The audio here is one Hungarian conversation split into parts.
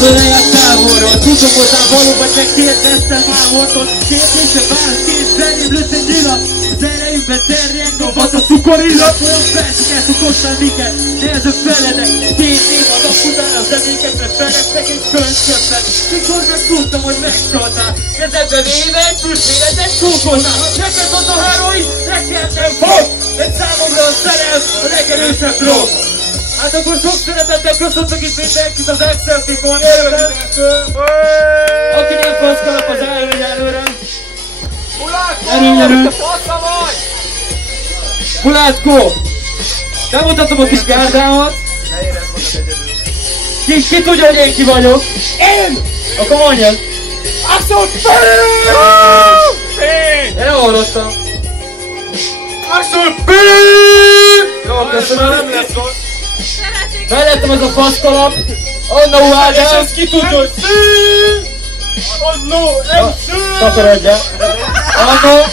Fölej a távolról, tudom hozzá valóban csak kérdeztem már voltot. Kérdése válasz, két belém lőtt egy illat. Az erejükben terjeng a vad a cukorillat. Olyan percig elszokottan miket, nehezebb feledek. Tény a nap után az emlékekre feledtek és köncsöpnek. Mikor megtudtam, hogy megcsaltál, kezedben véve egy pluszméretet csókolnál. Neked az a heroin, nekem nem fog. Egy számomra a szerelm a legerősebb drog. Hát akkor sok szeretettel köszöntök itt mindenkit az Exceltikon. Aki nem faszkalap az előny előre. Gyerünk, gyerünk! Bulátko! Bemutatom a kis gárdámat. Ki tudja, hogy én ki vagyok? Én! Akkor mondjad! Abszolút Pér! Én nem hallottam. Abszolút Pér! Jó, köszönöm. Nem lesz rossz. Mellettem az a faszkalap. Onna Uádám. És ezt ki tudja, hogy Onna MC! Takarodja. Onna.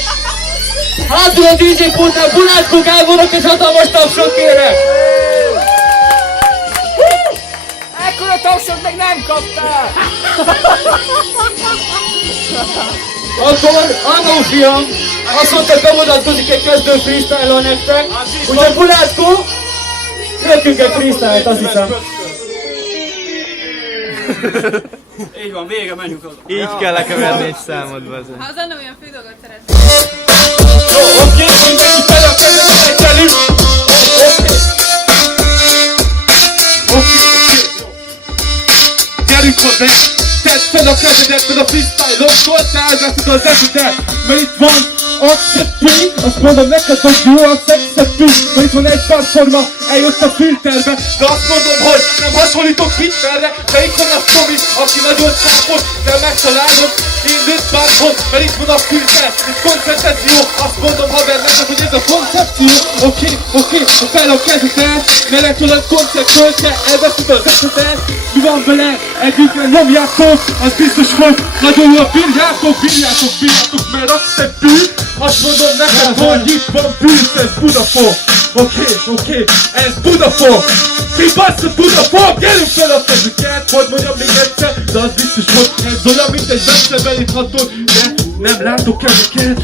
Hátul a DJ pultnál Bulátko Gábornak és hatalmas tapsot kérek! Ekkora tapsot meg nem kaptál! Akkor, Anna fiam, azt mondta, bemutatkozik egy kezdő freestyle-on nektek. Úgyhogy Bulátko, rökünk egy freestyle-t, azt hiszem. Így van, vége, menjünk oda. Így kell lekeverni egy számot, bazen. Ha az Anna olyan fő dolgot szeret. Jó, oké, mindenki fel a kezet eltelünk. Oké. Gyerünk hozzá! Tedd fel a kezedet, mert a freestyle-okkal tárgyaltuk az esetet. Mert itt van Accepting, azt mondom neked, hogy jó a Accepting. Mert itt van egy platforma, eljött a filterbe. De azt mondom, hogy nem hasonlítok Hitlerre. De itt van a Tomi, aki nagyon csápos, de megtalálod én Litzbánhoz. Mert itt van a filter, itt koncepció. Azt mondom haver neked, hogy ez a koncepció. Oké, fel a kezedet, mert tudod konceptről, te elveszed az esetet. Mi van vele? Együttben nyomjátok, az biztos, hogy nagyon jól bírjátok, mert azt te bűn. Azt mondom neked, hogy itt van bűn, ez Budafok. Oké, ez Budafok. Mi bassza Budafok, gyerünk fel a kezüket, hogy mondjam még egyszer. De az biztos, hogy ez olyan, mint egy vesztebelit hatod, de nem látok kezüket.